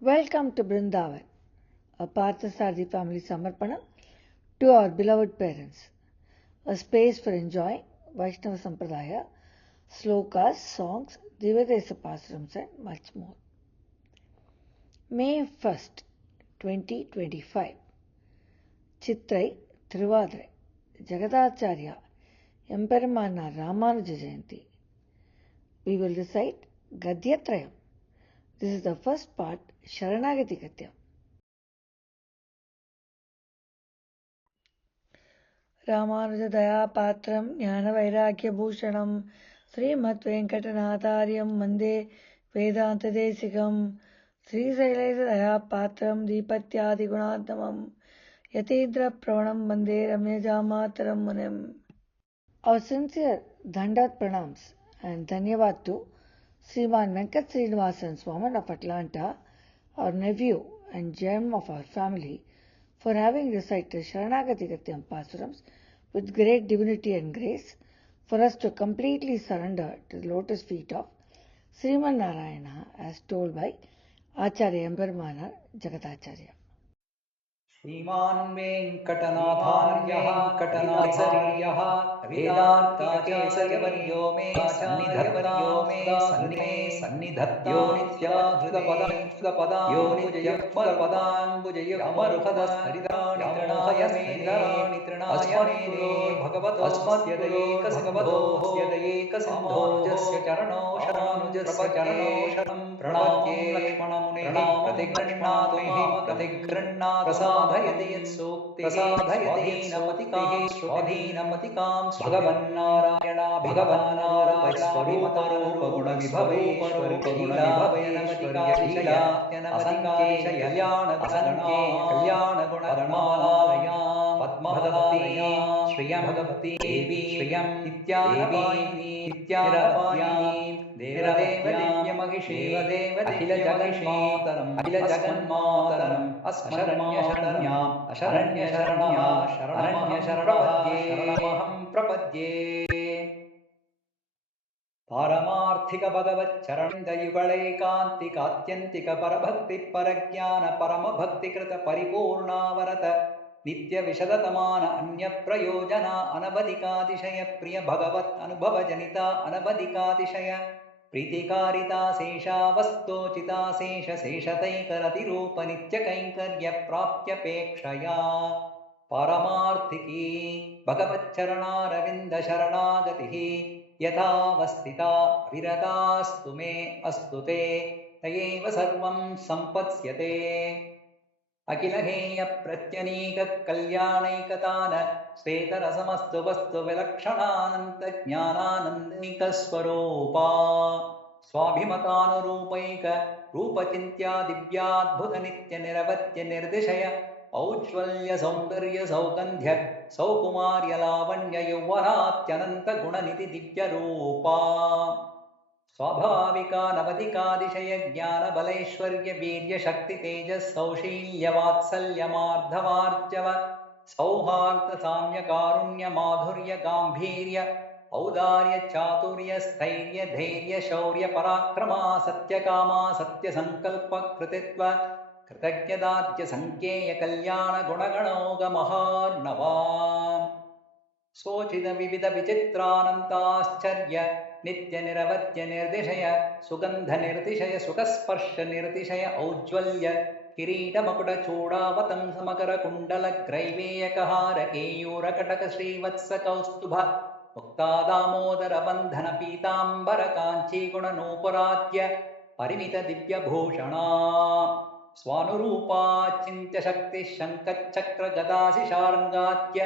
Welcome to Brindavan, a Parthasarathi family Samarpanam to our beloved parents, a space for enjoying Vaishnava Sampradaya, slokas, songs, Divadesa Pasarams and much more. May 1st, 2025, Chitrai Thiruvadirai, Jagadacharya, Emperumana Ramanuja Jayanti. We will recite Gadyatrayam. This is the first part, Sharanagati Gadyam. रामानुजदयापात्रं ज्ञानवैराग्यभूषणं श्रीमद्वेङ्कटनाथार्यं वन्दे वेदान्तदेशिकं श्रीशैलेशदयापात्रं दीपत्यादिगुणात्मकं यतीन्द्रप्रवणं वन्दे रम्यजामातरं मुनिम्. Our sincere Dandat Pranams and Dhanyavad to Sriman Venkat Srinivasan Swaman of Atlanta, our nephew and gem of our family, for having recited Sharanagati Gatyam Pasurams with great divinity and grace, for us to completely surrender to the lotus feet of Sriman Narayana as told by Acharya Emperumana Jagadacharya. श्रीमान् वेङ्कटनाथार्यः वेदान्ताचार्यवर्यो मे सन्निधत्यो नित्यमरुहदस्फरिदाणि भगवतोऽस्मद्गुरोर्भगवतोऽस्यदेकसिन्धोर्जस्य चरणौ शरणं प्रणामो लक्ष्मणमुनेः प्रतिगृह्णातु प्रसादयति यत्सूक्तिः स्वाधीनमतिकां पद्मभक्ति श्रियं भक्ति देवी श्रियं नित्यानपायिनी देवदेवदिव्यमहिषी अखिलजगन्मातरम् शरणमहं प्रपद्ये पारमार्थिक भगवच्चरणयुगलैकान्तिकात्यन्तिक परभक्तिपरज्ञान परमभक्तिकृत परिपूर्णावरत नित्यविशदतमान अन्यप्रयोजना अनवधिकातिशय प्रिय भगवत् अनुभवजनिता अनवधिकातिशय प्रीतिकारिता शेषा वस्तोचिता शेषतैकरतिरूप नित्यकैङ्कर्य प्राप्त्यपेक्षया पारमार्थिकी भगवच्चरणारविन्दशरणागतिः यथावस्थिता विरतास्तु मे अस्तु ते तयैव सर्वं सम्पत्स्यते अखिलहेय प्रत्यनीककल्याणैकतान श्वेतरसमस्तु वस्तु विलक्षणानन्तज्ञानानन्दैकस्वरूपा स्वाभिमतानुरूपैक रूपचिन्त्या दिव्याद्भुतनित्यनिरवत्यनिर्दिशय औज्ज्वल्यसौन्दर्यसौगन्ध्य सौकुमार्यलावण्ययौवनात्यनन्तगुणनिधि दिव्यरूपा स्वाभाविका नवधिकातिशय ज्ञानबलैश्वर्य वीर्यशक्तितेजःसौशील्यवात्सल्यमार्धवार्जव सौहार्द साम्य कारुण्य माधुर्य गाम्भीर्य औदार्य चातुर्य स्थैर्य धैर्य शौर्य पराक्रमा सत्यकामा सत्यसंकल्प कृतित्व कृतज्ञदाद्य संज्ञेय कल्याण गुणगणोगमहार्णवा शोचित विविध विचित्रानन्ताश्चर्य नित्य निरवत्य निर्दिशय सुगंध निर्दिशय सुखस्पर्श निर्दिशय औज्ज्वल्य किरीटमकुटचूडावतं समकर कुण्डल ग्रैवेयकहार केयूरकटक श्रीवत्स कौस्तुभ मुक्ता दामोदर बन्धन पीताम्बर काञ्चीगुणनूपुराद्य परिमित दिव्यभूषणा स्वानुरूपा चिन्त्य शक्ति शङ्खचक्र गदाशिशार्ङ्गाद्य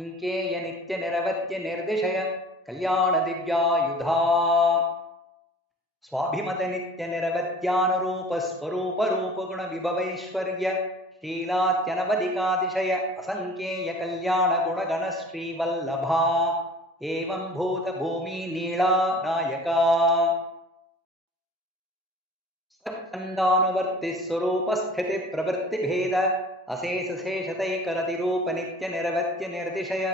अंकेय नित्य निरवत्य निर्दिशय कल्याण दिव्यायुधा स्वाभिमत नित्य निरवत्यानुरूप स्वरूप रूप गुण विभवैश्वर्य शीलात्यनवधिकातिशय असंख्येय कल्याण गुणगण श्रीवल्लभा एवं भूत भूमि नीला नायका स्वच्छन्दानुवर्ति स्वरूप स्थिति प्रवृत्ति भेद अशेष शेषतैकरतिरूप नित्य निरवत्य निर्दिशय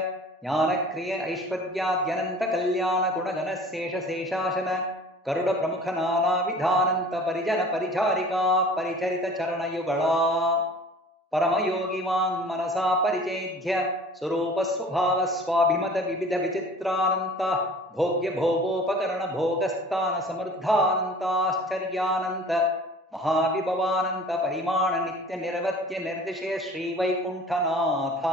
ज्ञानक्रिय ऐश्वर्याद्यनन्त कल्याण गुणगण शेष शेषाशन ಗರುಡ ಪ್ರಮುಖ ನಾನಾ ವಿಧಾನಂತ ಪರಿಜನ ಪರಿಚಾರಿಕಾ ಪರಿಚರಿತ ಚರಣಯುಗಳ ಪರಮಯೋಗಿ ವಾಂಗ್ ಮನಸಾ ಪರಿಚೇದ್ಯ ಸ್ವರೂಪ ಸ್ವಭಾವ ಸ್ವಾಭಿಮತ ವಿವಿಧ ವಿಚಿತ್ರಾನಂತ ಭೋಗ್ಯ ಭೋಗೋಪಕರಣ ಭೋಗಸ್ಥಾನ ಸಮೃದ್ಧಾನಂತಾಶ್ಚರ್ಯಾನಂತ ಮಹಾವಿಭವಾನಂತ ಪರಿಮಾಣ ನಿತ್ಯ ನಿರವತ್ಯ ನಿರ್ದಿಶಯ ಶ್ರೀವೈಕುಂಠನಾಥ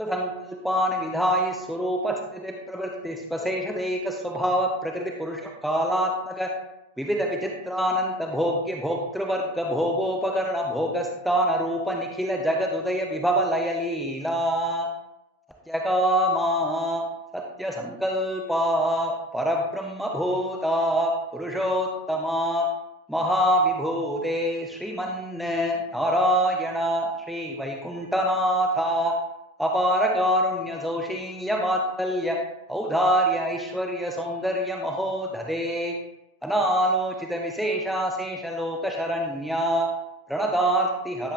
ಸ್ವಸಂಕಲ್ಪಾನ್ ವಿಧಾಯಿ ಸ್ವರೂಪ ಸ್ಥಿತಿ ಪ್ರವೃತ್ತಿ ಸ್ವಶೇಷದೇಕ ಸ್ವಭಾವ ಪ್ರಕೃತಿ ಪುರುಷ ಕಾಲಾತ್ಮಕ ವಿವಿಧ ವಿಚಿತ್ರಾನಂತ ಭೋಗ್ಯ ಭೋಕ್ತೃವರ್ಗ ಭೋಗೋಪಕರಣ ಭೋಗಸ್ಥಾನ ರೂಪ ನಿಖಿಲ ಜಗದುದಯ ವಿಭವ ಲಯ ಲೀಲಾ ಸತ್ಯಕಾಮ ಸತ್ಯ ಸಂಕಲ್ಪ ಪರಬ್ರಹ್ಮಭೂತ ಪುರುಷೋತ್ತಮ ಮಹಾವಿಭೂತೆ ಶ್ರೀಮನ್ ನಾರಾಯಣ ಶ್ರೀ ವೈಕುಂಠನಾಥ ಅಪಾರ ಕಾರುಣ್ಯ ಸೌಶೀಲ್ಯ ವಾತ್ಸಲ್ಯ ಔದಾರ್ಯ ಐಶ್ವರ್ಯ ಸೌಂದರ್ಯ ಮಹೋದಧೆ ಅನಾಲೋಚಿತ ವಿಶೇಷಾಶೇಷ ಲೋಕಶರಣ್ಯ ಪ್ರಣತಾರ್ತಿಹರ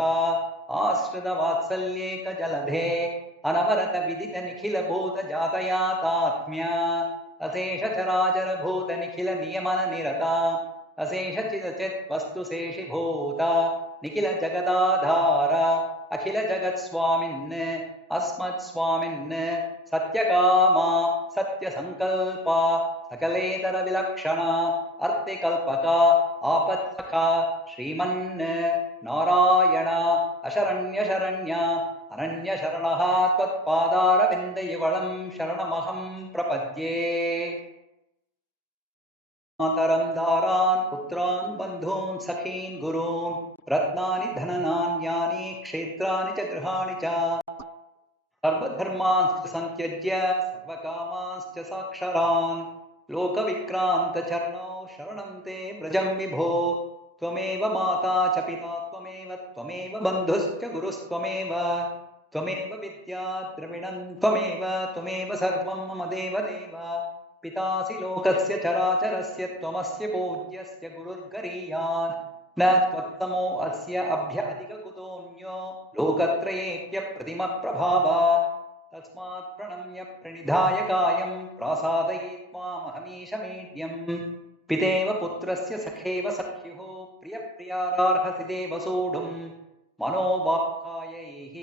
ಆಶ್ರಿತ ವಾತ್ಸಲ್ಯೇಕ ಜಲಧೆ ಅನವರತ ವಿದಿತ ನಿಖಿಲ ಭೂತ ಜಾತಯಾತಾತ್ಮ್ಯ ಅಶೇಷ ಚರಾಚರ ಭೂತ ನಿಖಿಲ ನಿಯಮನ ನಿರತ ಅಶೇಷ ಚಿತ್ ವಸ್ತು ಶೇಷಿಭೂತ ನಿಖಿಲ ಜಗದಾಧಾರ ಅಖಿಲ ಜಗತ್ ಸ್ವಾಮಿನ್ ಅಸ್ಮತ್ ಸ್ವಾಮಿನ್ ಸತ್ಯಕಾಮ ಸತ್ಯ ಸಂಕಲ್ಪ ಸಕಲೇತರ ವಿಲಕ್ಷಣ ಅರ್ಥಿಕಲ್ಪಕ ಆಪತ್ಸಖ ಶ್ರೀಮನ್ ನಾರಾಯಣ ಅಶರಣ್ಯ ಶರಣ್ಯ ಅನನ್ಯ ಶರಣಃ ತ್ವತ್ಪಾದಾರವಿಂದಯುಗಳಂ ಶರಣಮಹಂ ಪ್ರಪದ್ಯೆ ಮಾತರಂ ದಾರಾನ್ ಪುತ್ರಾನ್ ಬಂಧೂನ್ ಸಖೀನ್ ಗುರೂನ್ ರತ್ನಾನಿ ಧನನಾನ್ಯಾನಿ ಕ್ಷೇತ್ರಾನಿ ಚ ಗೃಹಾಣಿ ಚ ಸರ್ವಧರ್ಮಾಂಶ್ಚ ಸಂತ್ಯಜ್ಯ ಸರ್ವಕಾಮಾಂಶ್ಚ ಸಾಕ್ಷರಾನ್ ಲೋಕವಿಕ್ರಾಂತ ಚರ್ಣೋ ಶರಣಂ ತೇ ವ್ರಜಂ ವಿಭೋ ತ್ವಮೇವ ಮಾತಾ ಚ ಪಿತಾ ತ್ವಮೇವ ಬಂಧುಶ್ಚ ಗುರುಸ್ತ್ವಮೇವ ತ್ವಮೇವ ವಿದ್ಯಾ ದ್ರವಿಣಂ ತ್ವಮೇವ ಸರ್ವಂ ಮಮ ದೇವದೇವ ಪಿತಾಸಿ ಲೋಕಸ್ಯ ಚರಾಚರಸ್ಯ ತ್ವಮಸ್ಯ ಪೂಜ್ಯಸ್ಯ ಗುರುರ್ಗರೀಯಾನ್ ನ ತ್ವತ್ತಮೋ ಅಸ್ಯ ಅಭ್ಯ ಅಧಿಕ ಕುತೋನ್ಯೋ ಲೋಕತ್ರಯೇಪ್ಯ ಪ್ರತಿಮ ಪ್ರಭಾವ ತಸ್ಮಾತ್ ಪ್ರಣಮ್ಯ ಪ್ರಣಿಧಾಯ ಕಾಯಂ ಪ್ರಾಸಾದಯೇತ್ ಮಾಮಹಮೀಶ ಮೇಢ್ಯಂ ಪಿತೇವ ಪುತ್ರಸ್ಯ ಸಖೇವ ಸಖ್ಯುಃ ಪ್ರಿಯ ಪ್ರಿಯಾರಾರ್ಹಸಿ ದೇವ ಸೂಡುಂ ಮನೋವಾಕ್ಕಾಯೈಃ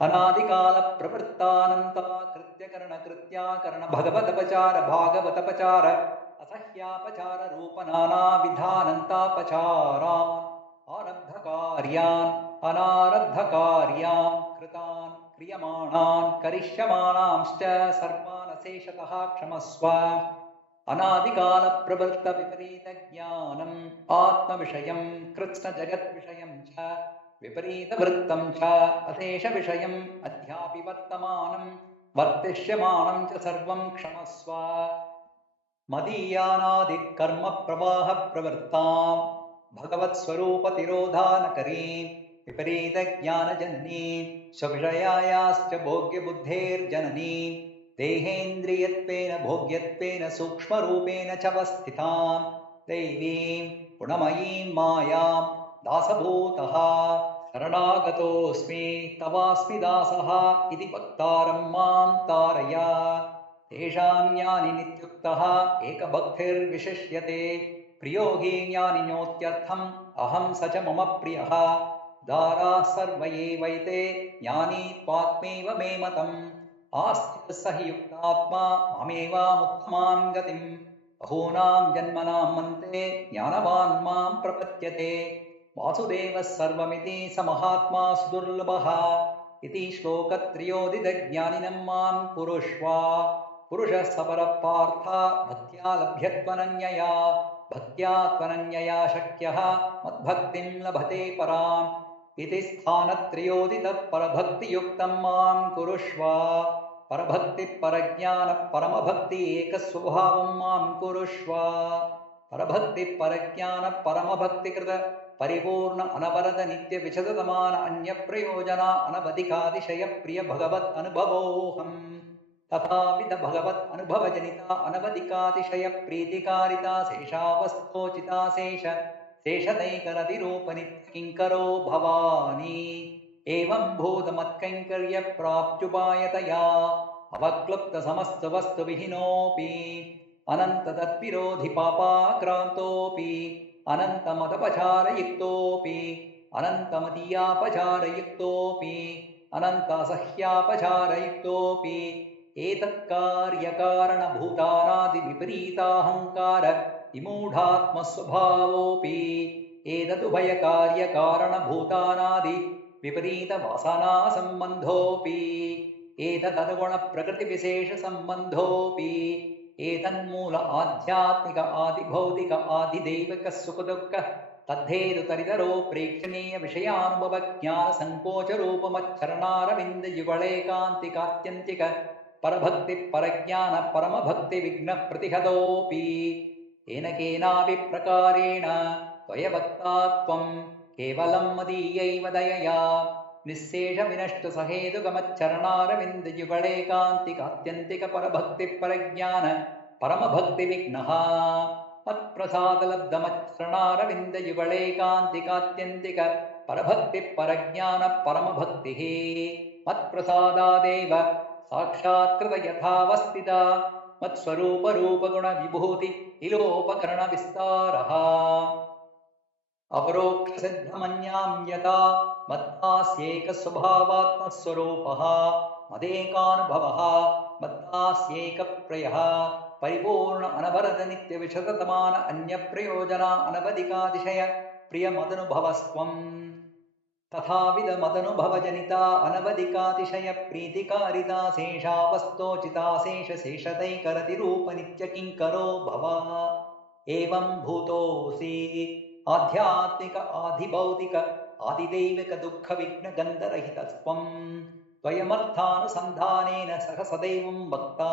ಅನಾದಿಕಾಲ ಪ್ರವೃತ್ತಾನಂತ ಕೃತ್ಯಕರಣ ಕೃತ್ಯಾಕರಣ ಭಗವದಪಚಾರ ಭಾಗವತಪಚಾರ ಅಸಹ್ಯಾಪಚಾರ ರೂಪ ನಾನಾ ವಿಧಾನಂತಾಪಚಾರಾನ್ ಆರಬ್ಧ ಕಾರ್ಯಾನ್ ಅನಾರಬ್ಧ ಕಾರ್ಯಾನ್ ಕೃತಾನ್ ಕ್ರಿಯಮಾಣಾನ್ ಕರಿಷ್ಯಮಾಣಾಂಶ್ಚ ಸರ್ವಾನ್ ಅಶೇಷತಃ ಕ್ಷಮಸ್ವ ಅನಾದಿಕಾಲ ಪ್ರವೃತ್ತ ವಿಪರೀತ ಜ್ಞಾನಂ ಆತ್ಮ ವಿಷಯಂ ಕೃಷ್ಣ ಜಗತ್ ವಿಷಯಂ ಚ ವಿಪರೀತ ವೃತ್ತಂ ಚ ಅಶೇಷ ವಿಷಯಂ ಅಧ್ಯಾಪಿ ವರ್ತಮಾನಂ ವರ್ತಿಷ್ಯಮಾನಂ ಚ ಸರ್ವಂ ಕ್ಷಮಸ್ವ ಮದೀಯಾನಾದಿ ಕರ್ಮ ಪ್ರವಾಹ ಪ್ರವೃತ್ತಾಂ ಭಗವತ್ ಸ್ವರೂಪ ತಿರೋಧಾನಕರೀ ವಿಪರೀತ ಜ್ಞಾನ ಜನನೀ ಸ್ವವಿಷಯಾಯಾಶ್ಚ ಭೋಗ್ಯ ಬುದ್ಧೇರ್ಜನನೀ ದೇಹೇಂದ್ರಿಯತ್ವೇನ ಭೋಗ್ಯತ್ವೇನ ಸೂಕ್ಷ್ಮರೂಪೇಣ ಚ ಅವಸ್ಥಿತಾಂ ದೈವೀಂ ಗುಣಮಯೀಂ ಮಾಯಾಂ ದಾಸಭೂತಃ ಶರಣಾಗತೋಸ್ಮಿ ತವಾಸ್ಮಿ ದಾಸಃ ಇತಿ ವಕ್ತಾರಂ ಮಾಂ ತಾರಯ ತೇಷಾಂ ಜ್ಞಾನಿ ನಿತ್ಯುಕ್ತಃ ಏಕಭಕ್ತಿರ್ವಿಶಿಷ್ಯತೆ ಪ್ರಿಯೋ ಹಿ ಜ್ಞಾನಿನೋತ್ಯರ್ಥಂ ಅಹಂ ಸ ಚ ಮಮ ಪ್ರಿಯಃ ದಾರಾಃ ಸರ್ವ ಏವೈತೆ ಜ್ಞಾನಿ ತ್ವಾತ್ಮೇವ ಮೇ ಮತಂ ಆಸ್ತಿತಃ ಸ ಹಿ ಯುಕ್ತಾತ್ಮಾ ಮಾಮೇವಾಮುತ್ತಮಾಂ ಗತಿಂ ಬಹೂನಾಂ ಜನ್ಮನಾಂ ಮಂತೆ ಜ್ಞಾನವಾನ್ ಮಾಂ ಪ್ರಪದ್ಯತೆ ವಾಸುದೇವಃ ಸರ್ವಮಿತಿ ಸ ಮಹಾತ್ಮಾ ಸುದುರ್ಲಭಃ ಇತಿ ಶ್ಲೋಕತ್ರಯೋದಿತ ಜ್ಞಾನಿನಂ ಮಾಂ ಕುರುಷ್ವ ಪುರುಷಃ ಸ ಪರಃ ಪಾರ್ಥ ಭಕ್ತ್ಯಾ ಲಭ್ಯತ್ವನನ್ಯಯಾ ಭಕ್ತ್ಯಾ ತ್ವನನ್ಯಯಾ ಶಕ್ಯಃ ಮದ್ಭಕ್ತಿಂ ಲಭತೆ ಪರಾಂ ಇತಿ ಸ್ಥಾನತ್ರಯೋದಿತ ಪರಭಕ್ತಿಯುಕ್ತಂ ಮಾಂ ಕುರುಷ್ವ ಪರಭಕ್ತಿ ಪರಜ್ಞಾನ ಪರಮಭಕ್ತಿ ಏಕಸ್ವಭಾವಂ ಮಾಂ ಕುರುಷ್ವ ಪರಭಕ್ತಿ ಪರಜ್ಞಾನ ಪರಮಭಕ್ತಿಕೃತ ಪರಿಪೂರ್ಣ ಅನವರತ ನಿತ್ಯ ವಿಶದತಮಾನ ಅನ್ಯ ಪ್ರಯೋಜನ ಅನವಧಿಕಾತಿಶಯ ಪ್ರಿಯ ಭಗವತ್ ಅನುಭವೋಹಂ ತಥಾವಿಧ ಭಗವತ್ ಅನುಭವ ಜನಿತ ಅನವಧಿಕಾತಿಶಯ ಪ್ರೀತಿಕಾರಿತಾ ಶೇಷಾವಸ್ಥೋಚಿತಾ ಶೇಷತೈಕರತಿರೂಪ ನಿತ್ಯ ಕಿಂಕರೋ ಭವಾನಿ ಏವಂ ಭೂತ ಮತ್ಕೈಂಕರ್ಯ ಪ್ರಾಪ್ತ್ಯುಪಾಯತಯಾ ಅವಕ್ಲುಪ್ತ ಸಮಸ್ತ ವಸ್ತು ವಿಹಿನೋಪಿ अनन्ततत्विरोधि पापाक्रान्तोऽपि अनन्तमदपचारयुक्तोऽपि अनन्तमतीयापचारयुक्तोऽपि अनन्तासह्यापचारयुक्तोऽपि एतत्कार्यकारणभूतानादिविपरीताहङ्कार विमूढात्मस्वभावोऽपि एतदुभयकार्यकारणभूतानादि विपरीतवासनासम्बन्धोऽपि एतदनुगुणप्रकृतिविशेषसम्बन्धोऽपि एतन्मूल आध्यात्मिक आदिभौतिक आदिदैविक सुखदुःख तद्धेतुतरितरो प्रेक्षणीय विषयानुभव ज्ञान संकोच रूपमच्चरणारविन्दयुगळैकान्तिकात्यन्तिक परभक्ति परज्ञान परमभक्ति विघ्न प्रतिहतोऽपि येन केनापि प्रकारेण त्वयवक्ता त्वं केवलं मदीयैव दयया निःशेष विनष्ट सहेतुकमच्चरणारविन्दयुगळैकान्तिकात्यन्तिक परभक्ति परज्ञान परमभक्ति विघ्नः मत्प्रसादलब्धमच्चरणारविन्दयुगळैकान्तिकात्यन्तिक परभक्ति परज्ञान परमभक्तिः मत्प्रसादादेव साक्षात्कृत यथावस्थिता मत्स्वरूपरूपगुणविभूति इलोपकरणविस्तारः अपरोक्षसिद्धमन्यां यथा मद्दास्येकस्वभावात्मस्वरूपः मदेकानुभवः मद्दास्येकप्रयः परिपूर्ण अनवरत नित्यविशततमान अन्यप्रयोजना अनवधिकातिशय प्रियमदनुभवस्त्वम् तथाविधमदनुभवजनिता अनवधिकातिशय प्रीतिकारिता शेषावस्तोचिता शेषशेषतैकरतिरूपनित्यकिङ्करो भव एवं भूतोऽसि आध्यात्मिक आधिभौतिक आदिदैविक दुःखविघ्नगन्धरहितस्त्वं त्वयमर्थानुसन्धानेन सह सदैवं वक्ता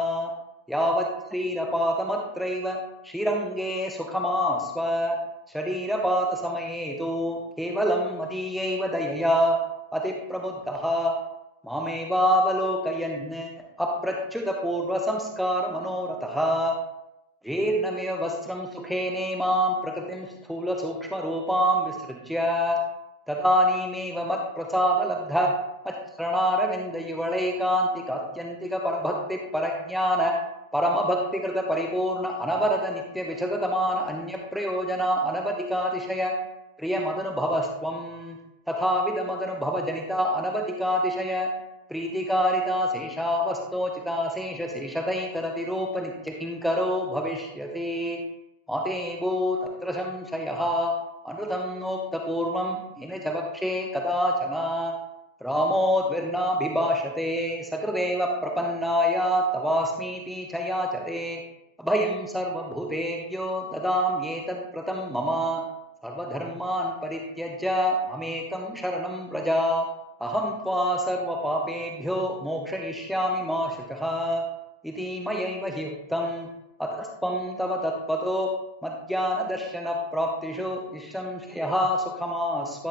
यावत् शरीरपातमत्रैव श्रीरङ्गे सुखमास्व शरीरपातसमये तु केवलं मदीयैव दयया अतिप्रबुद्धः मामेवावलोकयन् अप्रच्युतपूर्वसंस्कारमनोरथः जीर्णमिव वस्त्रं सुखेनेमां प्रकृतिं स्थूलसूक्ष्मरूपां विसृज्य तदानीमेव मत्प्रसादलब्ध मच्चरणारविन्दयुगळैकान्तिकात्यन्तिकपरभक्तिपरज्ञान परमभक्तिकृत परिपूर्ण अनवरत नित्यविशततमान अन्यप्रयोजना अनवधिकातिशय प्रियमदनुभवस्त्वं तथाविधमदनुभवजनिता अनवधिकातिशय प्रीतिकारिता शेषावस्तोचिता शेषशेषतैकरतिरूपनित्यकिङ्करो भविष्यति मातेवो तत्र संशयः अनृतं नोक्तपूर्वं येन च वक्षे कदाचन रामोद्विर्नाभिभाषते सकृदेव प्रपन्नाय तवास्मीति च याचते अभयं सर्वभूतेभ्यो ददाम्येतत्प्रतं मम सर्वधर्मान् परित्यज्य ममेकं शरणं व्रज अहं त्वा सर्वपापेभ्यो मोक्षयिष्यामि मा शुचः इति मयैव हि उक्तम् अतस्त्वं तव तत्त्वतो मज्ञानदर्शनप्राप्तिषु निःसंशयः सुखमास्व।